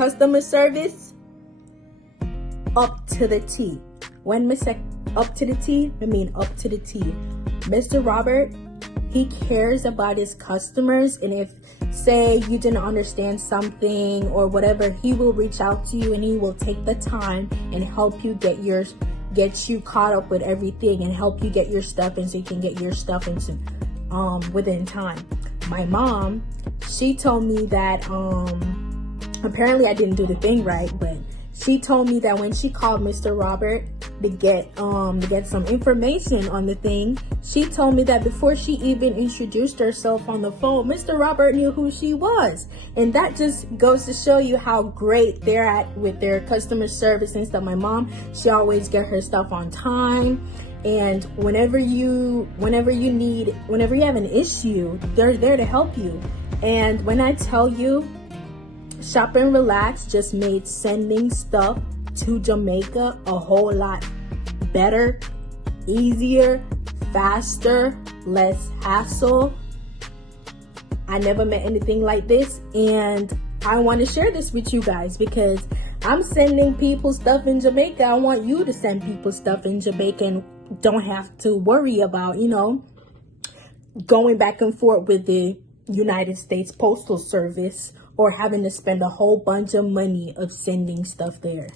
Customer service up to the T. When me say up to the T, I mean up to the T. Mr. Robert, he cares about his customers, and if say you didn't understand something or whatever, he will reach out to you and he will take the time and help you get you caught up with everything and help you get your stuff in so you can get your stuff into within time. My mom, she told me that apparently I didn't do the thing right, but she told me that when she called Mr. Robert to get some information on the thing, she told me that before she even introduced herself on the phone, Mr. Robert knew who she was. And that just goes to show you how great they're at with their customer service and stuff. My mom, she always get her stuff on time. And whenever you have an issue, they're there to help you. And when I tell you, Shop and Relax just made sending stuff to Jamaica a whole lot better, easier, faster, less hassle. I never met anything like this, and I want to share this with you guys because I'm sending people stuff in Jamaica. I want you to send people stuff in Jamaica and don't have to worry about, going back and forth with the United States Postal Service or having to spend a whole bunch of money of sending stuff there.